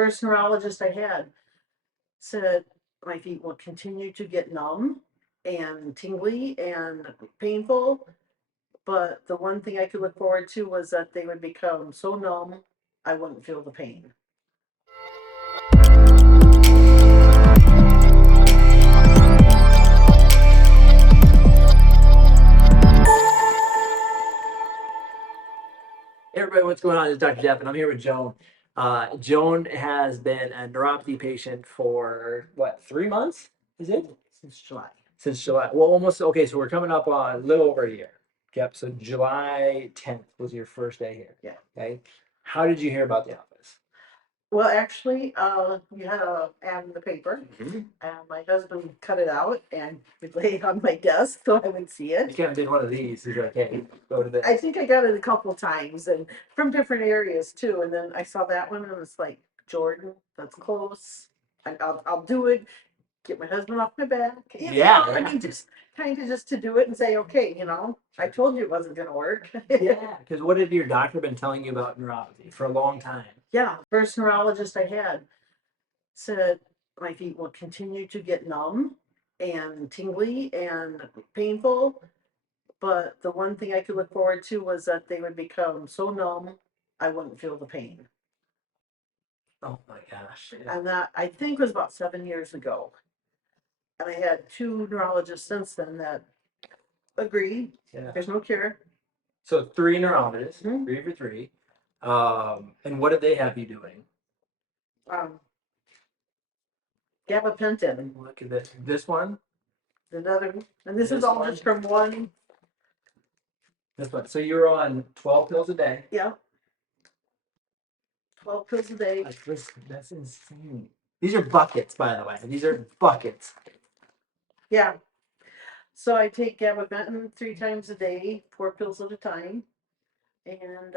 first neurologist I had said my feet will continue to get numb and tingly and painful, but the one thing I could look forward to was that they would become so numb I wouldn't feel the pain. Hey everybody, what's going on? It's Dr. Jeff, and I'm here with Joan. Joan has been a neuropathy patient for what, 3 months? Is it? Since July. Since July. Well, almost. Okay, so we're coming up on a little over a year. Yep. So July 10th was your first day here. Yeah. Okay. How did you hear about the office? Well, actually, you had an ad in the paper, and my husband cut it out and would lay it on my desk so I would see You it. kind of did one of these. He's like, hey, go to this. I think I got it a couple times and from different areas too. And then I saw that one and it's like, Jordan, that's close. I'll do it. Get my husband off my back. Yeah. I mean, just kind of just to do it and say, okay, I told you it wasn't going to work. Yeah, because what had your doctor been telling you about neuropathy for a long time? Yeah, first neurologist I had said my feet will continue to get numb and tingly and painful, but the one thing I could look forward to was that they would become so numb I wouldn't feel the pain. Oh my gosh. Yeah. And that I think was about 7 years ago. And I had 2 neurologists since then that agreed. Yeah. There's no cure. So 3 neurologists, Mhm. 3 for 3. And what did they have you doing? Gabapentin. Look at this. This one? Another, and this is This all one? just from one. This one. So you're on 12 pills a day. Yeah. 12 pills a day. That's insane. These are buckets, by the way. These are buckets. Yeah. So I take gabapentin 3 times a day, 4 pills at a time, and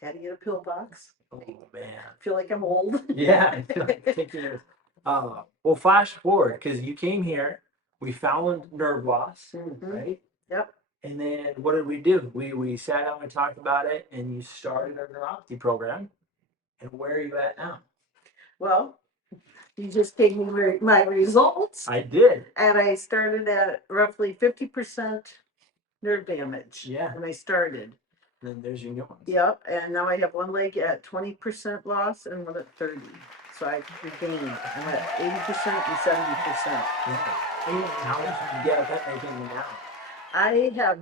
had to get a pill box. Oh man. I feel like I'm old. Yeah. Take yours. Well, flash forward because you came here. We found nerve loss, right? Yep. And then what did we do? We sat down and talked about it, and you started our neuropathy program. And where are you at now? Well, you just gave me my results. I did. And I started at roughly 50% nerve damage. Yeah. When I started. And then there's your new ones. Yep. And now I have one leg at 20% loss and one at 30. So I regained. I'm at 80% and 70%. Yeah. And how much did you get at that making now? I have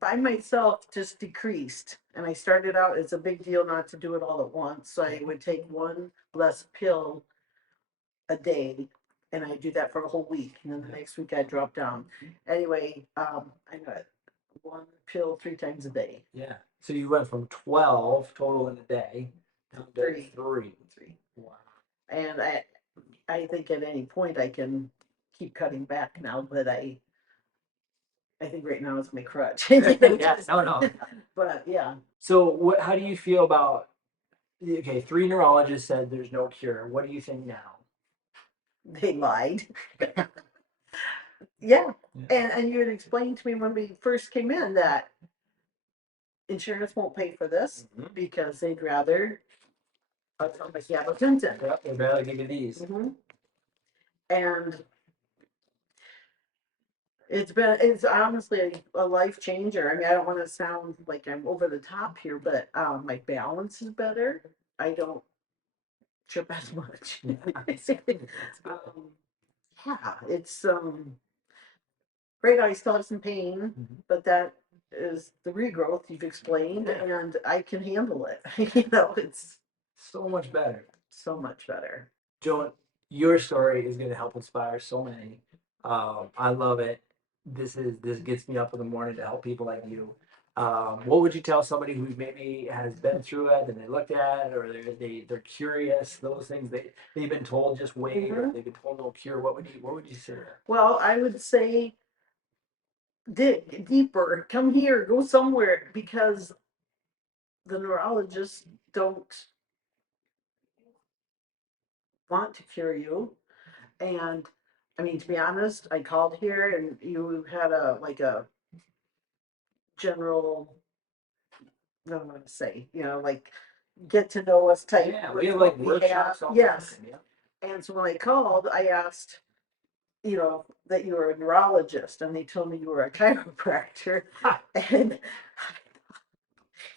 by myself just decreased. And I started out, it's a big deal not to do it all at once. So I would take one less pill a day, and I do that for a whole week. And then the next week I drop down. Anyway, I got one pill 3 times a day. Yeah. So you went from 12 total in a day down to 3. Wow. And I think at any point I can keep cutting back now, but I think right now it's my crutch. Yeah, no. But yeah. So how do you feel about, okay, 3 neurologists said there's no cure. What do you think now? They lied. Yeah. And you had explained to me when we first came in that insurance won't pay for this because they'd rather gabapentin. Yep, they'd rather give you these. And it's honestly a life changer. I mean, I don't want to sound like I'm over the top here, but my balance is better. I don't trip as much. Yeah, it's right now I still have some pain, but that is the regrowth you've explained, and I can handle it. It's so much better. So much better. Joan, your story is going to help inspire so many. I love it. This gets me up in the morning to help people like you. What would you tell somebody who maybe has been through it and they looked at it, or they're curious? Those things they've been told just wait, or they've been told no cure. What would you say? Well, I would say dig deeper. Come here. Go somewhere, because the neurologists don't want to cure you. And I mean, to be honest, I called here and you had a general, I don't know what to say, like get to know us type. Yeah, we with have what like we workshops. have. All Yes. the time, yeah. And so when I called, I asked, that you were a neurologist, and they told me you were a chiropractor. Ha! And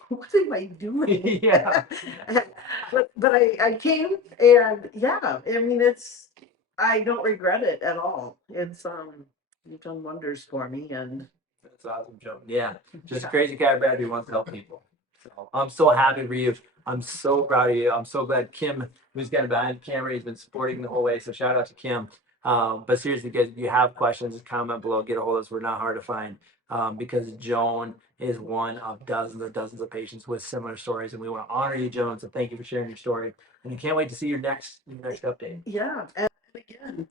what am I doing? Yeah. But I came, and yeah, I mean, I don't regret it at all. You've done wonders for me, and That's awesome, Joan. Yeah, just a yeah. crazy chiropractor who wants to help people. So I'm so happy for you. I'm so proud of you. I'm so glad Kim, who's getting behind the camera, has been supporting the whole way. So shout out to Kim. But seriously, guys, if you have questions, just comment below. Get a hold of us. We're not hard to find because Joan is one of dozens of patients with similar stories, and we want to honor you, Joan. So thank you for sharing your story, and I can't wait to see your next update. Yeah, and again,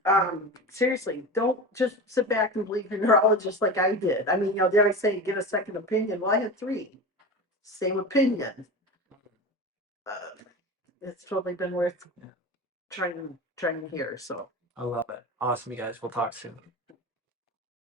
seriously, don't just sit back and believe your neurologist like I did. I mean, dare I say, get a second opinion? Well, I had three, same opinion. Uh, it's totally been worth Yeah. trying to hear. So. I love it. Awesome, you guys. We'll talk soon.